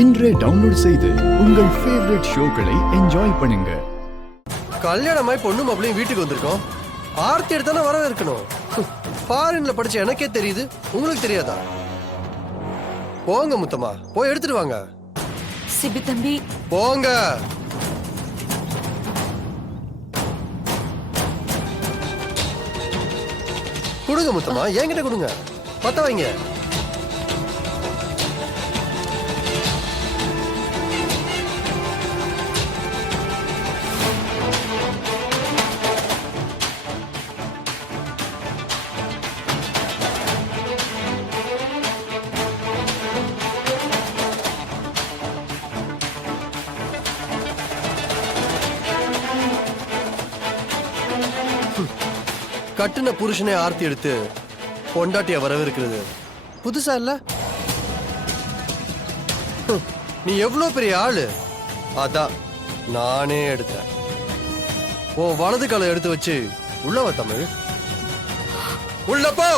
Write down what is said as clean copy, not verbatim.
இன்றே டவுன்லோட் செய்து உங்கள் ஃபேவரட் ஷோக்களை என்ஜாய் பண்ணுங்க. கல்யாணமாய் பொண்ணு மாப்பிளையும் வீட்டுக்கு வந்திருக்கோம். ஆர்த்தி எடுத்தானே வரவே இருக்கணும். ஃபாரின்ல படிச்ச எனக்கே தெரியுது, உங்களுக்கு தெரியாதா? போங்க முத்தம்மா, போய் எடுத்துட்டு வாங்க. சிபி தம்பி போங்க. கொடுங்க முத்தம்மா, என்கிட்ட கொடுங்க. பத்த வைங்க. கட்டுன புருஷனே ஆர்த்தி எடுத்து பொண்டாட்டிய வரவேற்கிறது புதுசா இல்ல? நீ எவ்வளவு பெரிய ஆளு, அதான் நானே எடுத்தேன். உன் வலது காலை எடுத்து வச்சு உள்ளவ தமிழ், உள்ள போ.